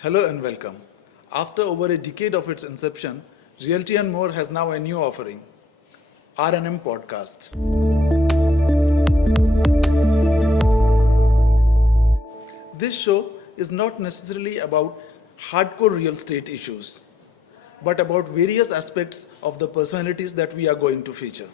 Hello and welcome. After over a decade of its inception, Realty More has now a new offering, R&M Podcast. This show is not necessarily about hardcore real estate issues, but about various aspects of the personalities that we are going to feature.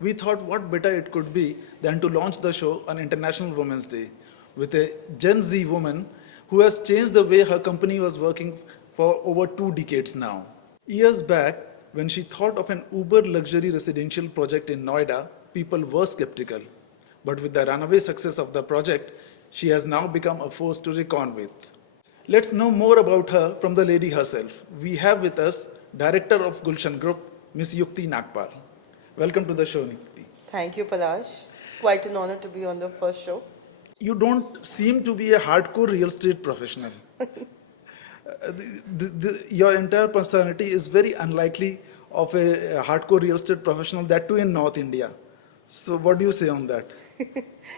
We thought what better it could be than to launch the show on International Women's Day with a Gen Z woman who has changed the way her company was working for over 2 decades now. Years back, when she thought of an uber luxury residential project in Noida, people were skeptical. But with the runaway success of the project, she has now become a force to reckon with. Let's know more about her from the lady herself. We have with us Director of Gulshan Group, Ms. Yukti Nagpal. Welcome to the show, Yukti. Thank you, Palash. It's quite an honor to be on the first show. You don't seem to be a hardcore real estate professional. Your entire personality is very unlikely of a hardcore real estate professional, that too in North India. So, what do you say on that?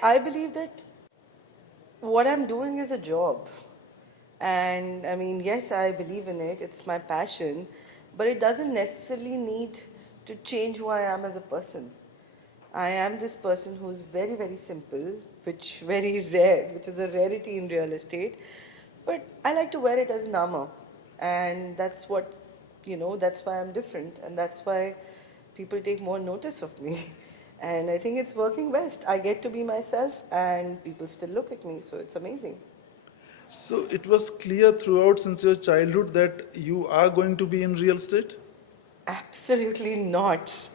I believe that what I'm doing is a job. And I mean, yes, I believe in it, it's my passion, but it doesn't necessarily need to change who I am as a person. I am this person who's very, very simple, which very rare, which is a rarity in real estate. But I like to wear it as an armor. And that's what, that's why I'm different. And that's why people take more notice of me. And I think it's working best. I get to be myself and people still look at me. So it's amazing. So, it was clear throughout since your childhood that you are going to be in real estate? Absolutely not.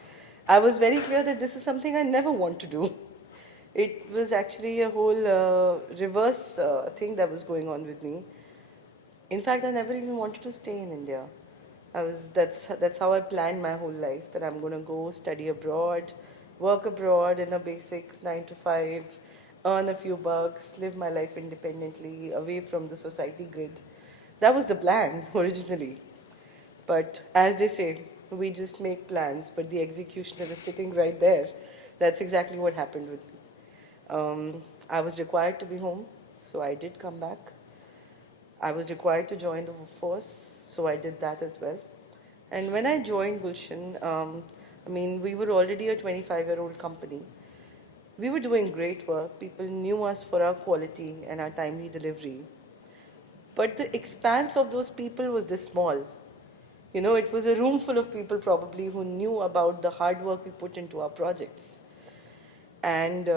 I was very clear that this is something I never want to do. It was actually a whole reverse thing that was going on with me. In fact, I never even wanted to stay in India. That's how I planned my whole life, that I'm going to go study abroad, work abroad in a basic 9 to 5, earn a few bucks, live my life independently, away from the society grid. That was the plan originally. But as they say, we just make plans, but the executioner is sitting right there. That's exactly what happened with me. I was required to be home, so I did come back. I was required to join the force, so I did that as well. And when I joined Gulshan, we were already a 25-year-old company. We were doing great work. People knew us for our quality and our timely delivery. But the expanse of those people was this small. It was a room full of people probably who knew about the hard work we put into our projects. And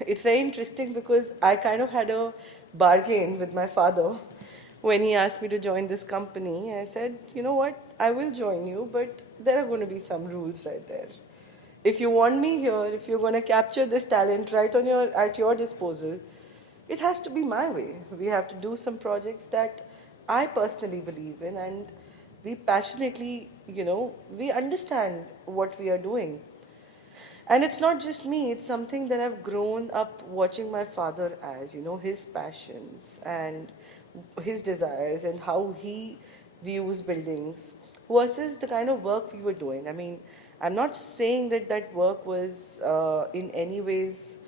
it's very interesting because I kind of had a bargain with my father when he asked me to join this company. I said, you know what, I will join you, but there are going to be some rules right there. If you want me here, if you're going to capture this talent right at your disposal, it has to be my way. We have to do some projects that I personally believe in, and we passionately, we understand what we are doing. And it's not just me, it's something that I've grown up watching my father as, his passions and his desires and how he views buildings versus the kind of work we were doing. I mean, I'm not saying that that work was in any ways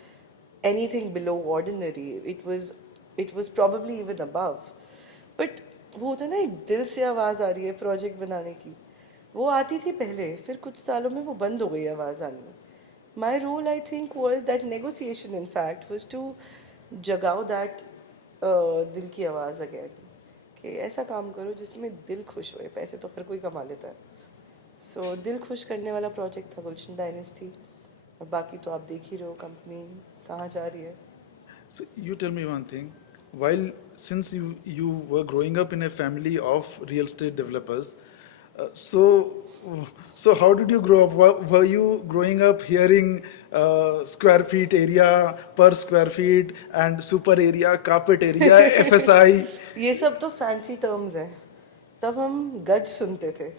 anything below ordinary. It was probably even above. But वो होता है ना, एक दिल से आवाज़ आ रही है प्रोजेक्ट बनाने की, वो आती थी पहले, फिर कुछ सालों में वो बंद हो गई आवाज़ आनी. My role, I think, was that negotiation, in fact, was to जगाओ that दिल की आवाज़ again, कि ऐसा काम करो जिसमें दिल खुश होए, पैसे तो हर कोई कमा लेता है. So दिल खुश करने वाला प्रोजेक्ट था गुलशन डायनेस्टी, और बाकी तो आप देख ही रहे हो कंपनी कहाँ जा रही है. So, you tell me one thing. Since you were growing up in a family of real estate developers, so how did you grow up? Were you growing up hearing square feet area per square feet and super area, carpet area, FSI? ये सब तो fancy terms हैं. तब हम गज सुनते थे,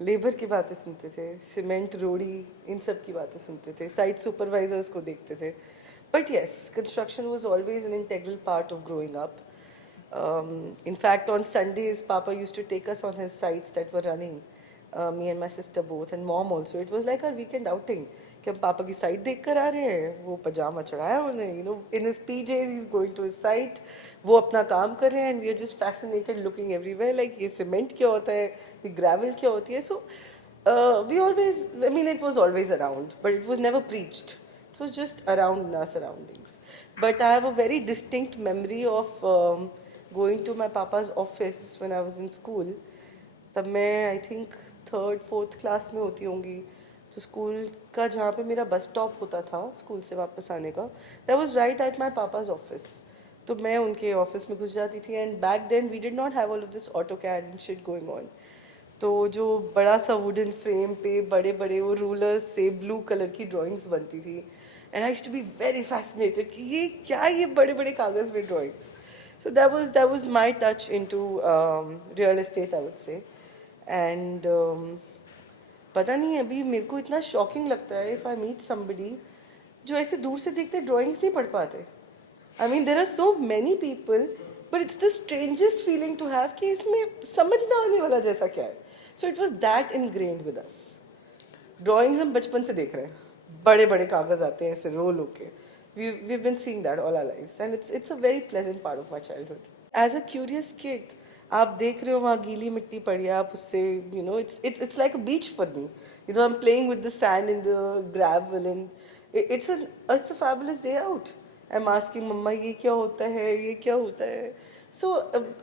labour की बातें सुनते थे, सीमेंट रोड़ी, इन सब की बातें सुनते थे, साइट सुपरवाइजर्स को देखते थे. But yes, construction was always an integral part of growing up. In fact, on Sundays, Papa used to take us on his sites that were running. me and my sister both, and mom also. It was like our weekend outing. कि हम पापा की site देख कर आ रहे हैं, वो पजामा चढ़ाया उन्हें, in his PJs, he's going to his site, वो अपना काम कर रहे हैं, and we are just fascinated looking everywhere, like ये cement क्या होता है, ये gravel क्या होती है. So we always, I mean, it was always around, but it was never preached. It was just around our surroundings. But I have a very distinct memory of going to my papa's office when I was in school. तब मैं I think third fourth class में होती होंगी. तो school का जहाँ पे मेरा बस स्टॉप होता था स्कूल से वापस आने का, that was right at my papa's office. तो मैं उनके ऑफिस में घुस जाती थी. And back then we did not have all of this AutoCAD and shit going on. तो जो बड़ा सा वुडन फ्रेम पे बड़े बड़े वो रूलर्स से ब्लू कलर की ड्राइंग्स बनती थी. And I used to be very fascinated कि ये क्या, ये बड़े बड़े कागज़ में drawings. So that was my touch into real estate, I would say. And पता नहीं अभी मेरे को इतना शॉकिंग लगता है इफ आई मीट समबडी जो ऐसे दूर से देखते ड्राइंग्स नहीं पढ़ पाते. I mean there are so many people, but it's the strangest feeling to have कि इसमें समझ ना आने वाला जैसा क्या है. So it was that ingrained with us. Drawings हम बचपन से देख रहे हैं, बड़े बड़े कागज आते हैं ऐसे रोल होके. We've been seeing that all our lives, and it's a very pleasant part of my childhood. As a curious kid, आप देख रहे हो वहाँ गीली मिट्टी पड़ी है, आप उससे it's like a beach for me. I'm playing with the sand and the gravel, and it's a fabulous day out. I'm asking मम्मा ये क्या होता है, ये क्या होता है. So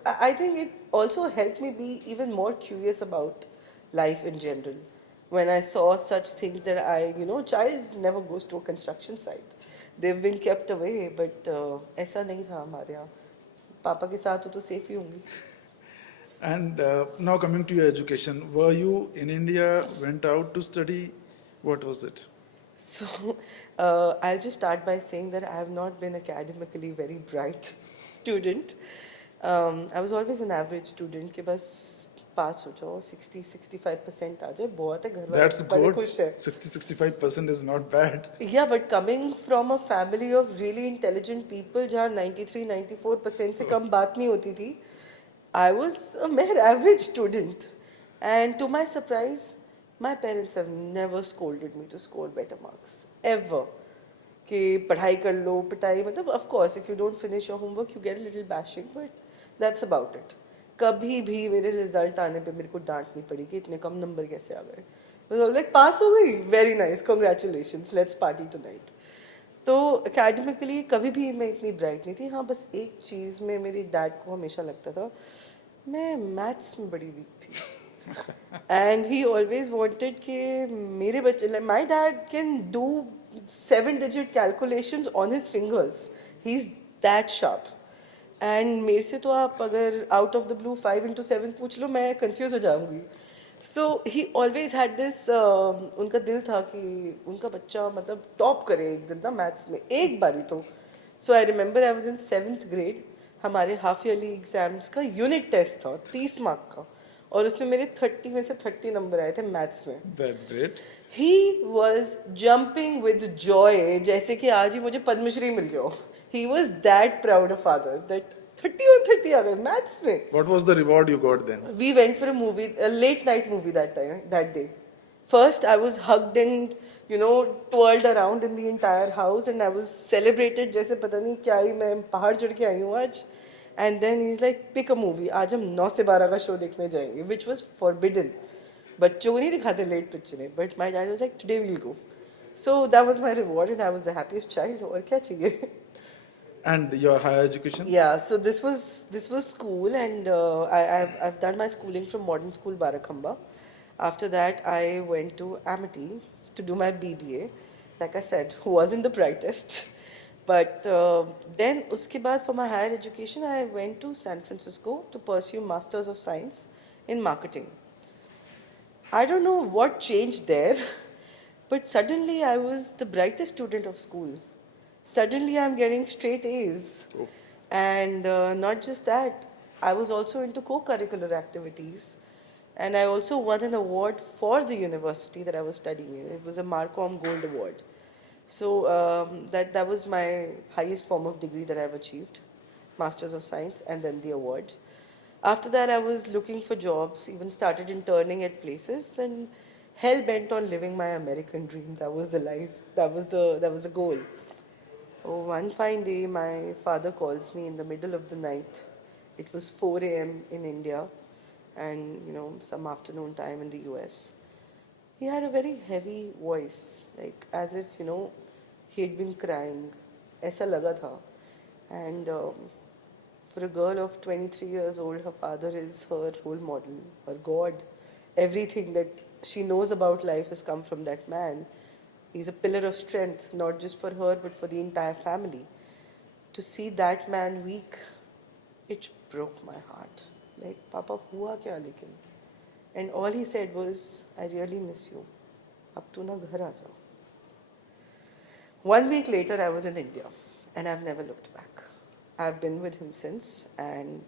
I think it also helped me be even more curious about life in general. When I saw such things that child never goes to a construction site. They've been kept away, but ऐसा नहीं था हमारे यहाँ. पापा के साथ तो safe ही होंगी. And now coming to your education, were you in India, went out to study? What was it? So I'll just start by saying that I have not been academically very bright student. I was always an average student कि बस पास हो जाओ, 60-65% आ जाए बहुत है. घर वाले बड़े खुश है. 60-65% is not bad. Yeah, but coming from a family of really intelligent people जहाँ 93-94% से कम बात नहीं होती थी, I was a mere average student. And to my surprise, my parents have never scolded me to score better marks. Ever. कि पढ़ाई कर लो, पिटाई, मतलब of course if you don't finish your homework you get a little bashing, but that's about it. कभी भी मेरे result आने पे मेरे को डांट नहीं पड़ी कि इतने कम नंबर कैसे आ गए. लाइक पास हो गई, very nice, congratulations, let's party tonight. तो एकेडमिकली कभी भी मैं इतनी ब्राइट नहीं थी. हाँ, बस एक चीज़ में मेरे डैड को हमेशा लगता था मैं मैथ्स में बड़ी वीक थी. एंड ही ऑलवेज वांटेड कि मेरे बच्चे, my dad can do 7-digit calculations on his fingers. He is that sharp. And मेरे से तो आप अगर out of the blue 5 into 7 पूछ लो, मैं कंफ्यूज हो जाऊंगी. सो ही ऑलवेज हैड दिस, उनका दिल था कि उनका बच्चा मतलब टॉप करे एक दिन ना मैथ्स में, एक बारी तो. So I remember I was in 7th grade. हमारे हाफ ईयरली एग्जाम्स का यूनिट टेस्ट था 30 मार्क का, और उसमें मेरे 30 में से 30 नंबर आए थे मैथ्स में. That's great. He was jumping with joy जैसे कि आज ही मुझे पद्मश्री मिल गया. He was that proud a father that 30 on 30 आ गए मैथ्स में. What was the reward you got then? We went for a movie, a late night movie that day. First I was hugged and twirled around in the entire house, and I was celebrated जैसे पता नहीं क्या ही मैं पहाड़ चढ़ के आई हूँ आज. And then he's like, pick a movie. आज हम 9 से 12 का शो देखने जाएंगे, which was forbidden. बच्चों को नहीं दिखाते लेट पिक्चरें, but my dad was like, today we'll go. So that was my reward, and I was the happiest child. और क्या चाहिए? And your higher education? Yeah, so this was school, and I've done my schooling from Modern School Barakhamba. After that, I went to Amity to do my BBA. Like I said, wasn't the brightest. But then uske baad for my higher education, I went to San Francisco to pursue Masters of Science in Marketing. I don't know what changed there, but suddenly I was the brightest student of school. Suddenly I'm getting straight A's. Oh. And not just that, I was also into co-curricular activities. And I also won an award for the university that I was studying in. It was a Marcom Gold Award. So that was my highest form of degree that I've achieved, Masters of Science, and then the award. After that, I was looking for jobs, even started interning at places, and hell bent on living my American dream. That was the life. That was the goal. Oh, one fine day, my father calls me in the middle of the night. It was 4 a.m. in India, and some afternoon time in the US. He had a very heavy voice, like as if he had been crying. ऐसा लगा था. And for a girl of 23 years old, her father is her role model, her God. Everything that she knows about life has come from that man. He's a pillar of strength, not just for her, but for the entire family. To see that man weak, it broke my heart. Like, Papa, hua kya lekin? And all he said was, I really miss you. Ab tu na ghar aa jao. 1 week later, I was in India, and I've never looked back. I've been with him since, and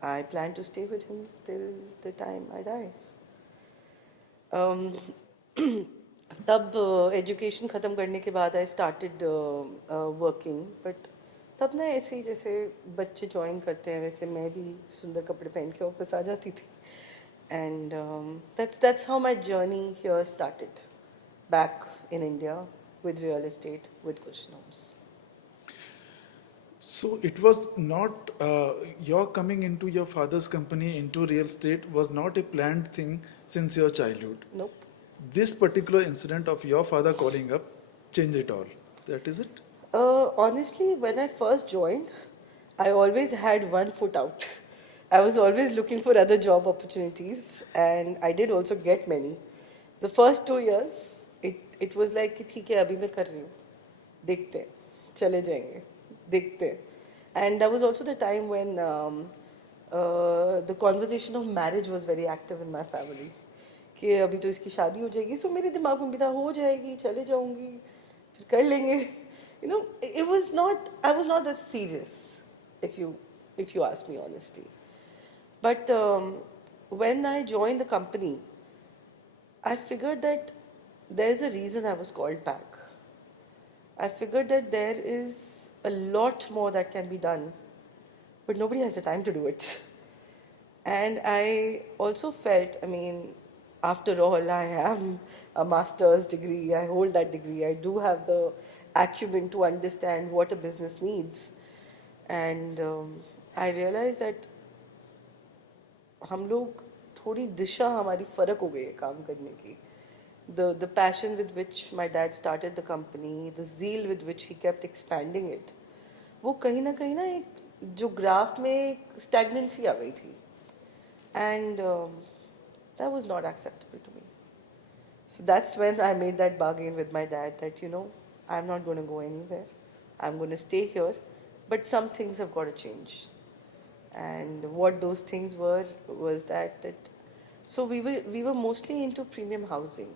I plan to stay with him till the time I die. तब education ख़त्म करने के बाद I started working but तब ना ऐसे ही जैसे बच्चे ज्वाइन करते हैं वैसे मैं भी सुंदर कपड़े पहन के ऑफिस आ जाती थी and that's how my journey here started back in India with real estate with Gulshan Homes. So it was not your coming into your father's company into real estate was not a planned thing since your childhood. Nope. This particular incident of your father calling up changed it all. That is it? Honestly, when I first joined, I always had one foot out. I was always looking for other job opportunities, and I did also get many. The first 2 years, it was like कि ठीक है अभी मैं कर रही हूँ, देखते हैं, चले जाएंगे, देखते हैं. And that was also the time when the conversation of marriage was very active in my family. कि अभी तो इसकी शादी हो जाएगी सो मेरे दिमाग में भी था हो जाएगी चले जाऊंगी फिर कर लेंगे it was not I was not that serious if you ask me honestly but when I joined the company I figured that there is a reason I was called back. I figured that there is a lot more that can be done but nobody has the time to do it. And I also felt, I mean, after all, I have a master's degree, I hold that degree, I do have the acumen to understand what a business needs. And I realized that हम लोग थोड़ी दिशा हमारी फर्क हो गई है काम करने की. The passion with which my dad started the company, the zeal with which he kept expanding it, वो कहीं ना एक जो ग्राफ में stagnancy आ गई थी. And that was not acceptable to me. So that's when I made that bargain with my dad that, I'm not going to go anywhere. I'm going to stay here. But some things have got to change. And what those things were was that so we were mostly into premium housing.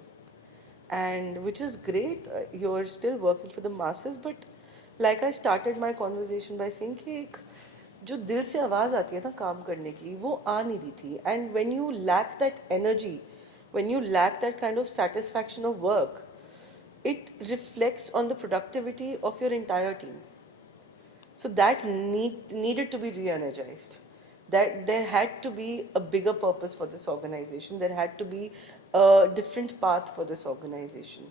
And which is great. You're still working for the masses. But like I started my conversation by saying कि एक जो दिल से आवाज़ आती है ना काम करने की वो आ नहीं रही थी and when you lack that energy when you lack that kind of satisfaction of work it reflects on the productivity of your entire team. So that needed to be re-energized. That there had to be a bigger purpose for this organization. There had to be a different path for this organization.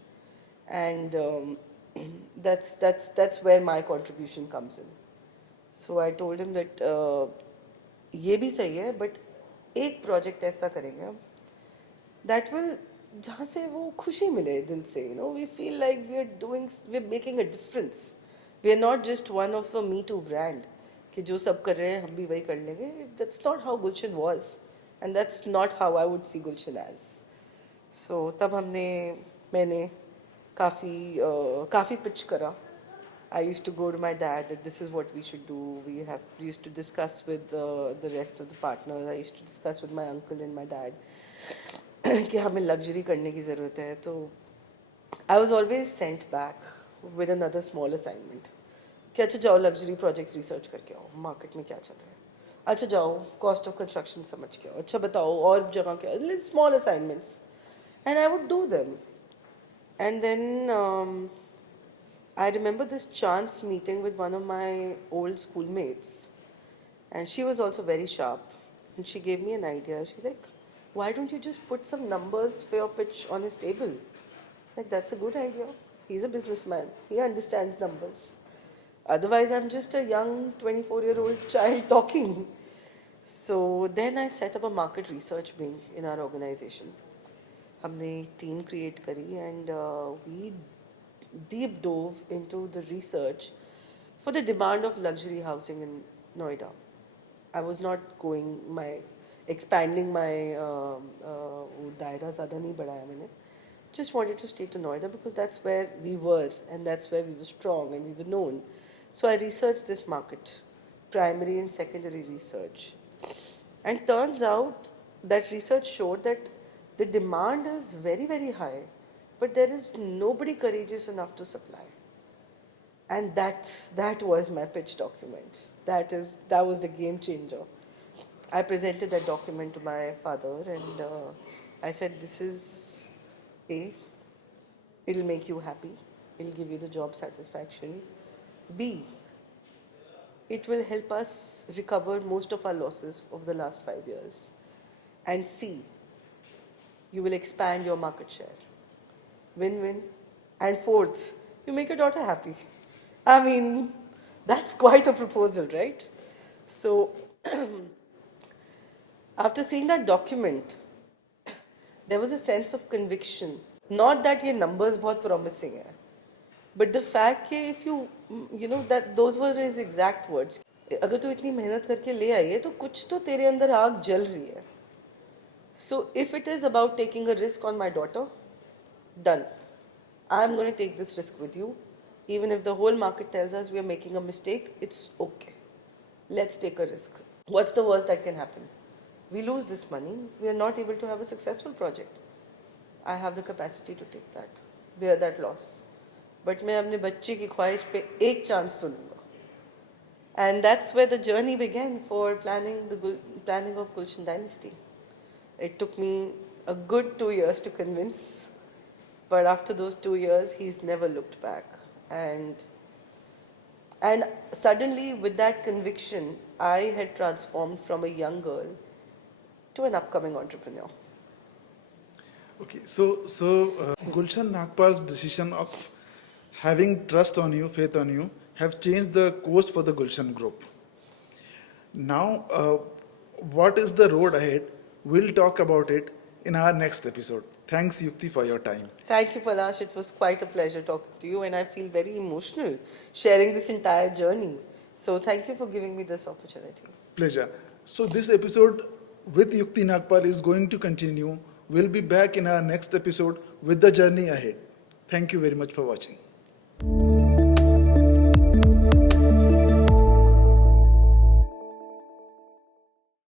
And that's where my contribution comes in. So I told him that ये भी सही है but एक project ऐसा करेंगे हम that will जहाँ से वो खुशी मिले दिल से we feel like we're making a difference. We are not just one of a Me Too brand कि जो सब कर रहे हैं हम भी वही कर लेंगे. That's not how Gulshan was and that's not how I would see Gulshan as. So तब मैंने काफ़ी pitch करा. I used to go to my dad that this is what we should do. We used to discuss with the rest of the partners. I used to discuss with my uncle and my dad कि हमें luxury करने की ज़रूरत है. So I was always sent back with another small assignment. कि अच्छा जाओ luxury projects research करके आओ, market में क्या चल रहा है. अच्छा जाओ cost of construction समझ के आओ. अच्छा बताओ और जगह क्या. Small assignments, and I would do them. And then I remember this chance meeting with one of my old schoolmates, and she was also very sharp. And she gave me an idea. She's like, why don't you just put some numbers for your pitch on his table? Like, that's a good idea. He's a businessman. He understands numbers. Otherwise, I'm just a young 24-year-old child talking. So then I set up a market research wing in our organization. हमने एक team create करी and we deep dove into the research for the demand of luxury housing in Noida. I was not going expanding my दायरा ज़्यादा नहीं बढ़ाया मैंने. Just wanted to stay to Noida because that's where we were and that's where we were strong and we were known. So I researched this market, primary and secondary research. And turns out that research showed that the demand is very, very high, but there is nobody courageous enough to supply. And that was my pitch document. That was the game changer. I presented that document to my father and I said, this is A, it'll make you happy. It'll give you the job satisfaction. B, it will help us recover most of our losses of the last 5 years. And C, you will expand your market share. Win-win. And fourth, you make your daughter happy. I mean, that's quite a proposal, right? So, after seeing that document, there was a sense of conviction. Not that ये numbers बहुत promising है, but the fact कि if you know that those were his exact words. अगर तू इतनी मेहनत करके ले आई है तो कुछ तो तेरे अंदर आग जल रही है. So if it is about taking a risk on my daughter, done. I'm going to take this risk with you. Even if the whole market tells us we are making a mistake, it's okay. Let's take a risk. What's the worst that can happen? We lose this money. We are not able to have a successful project. I have the capacity to take that, bear that loss. But मैं अपने बच्चे की ख्वाहिश पे एक chance तो लूँगा. And that's where the journey began for planning of Gulshan Dynasty. It took me a good 2 years to convince, but after those 2 years, he's never looked back. And suddenly, with that conviction, I had transformed from a young girl to an upcoming entrepreneur. Okay, so Gulshan Nagpal's decision of having trust on you, faith on you, have changed the course for the Gulshan Group. Now, what is the road ahead? We'll talk about it in our next episode. Thanks, Yukti, for your time. Thank you, Palash. It was quite a pleasure talking to you, and I feel very emotional sharing this entire journey. So, thank you for giving me this opportunity. Pleasure. So, this episode with Yukti Nagpal is going to continue. We'll be back in our next episode with the journey ahead. Thank you very much for watching.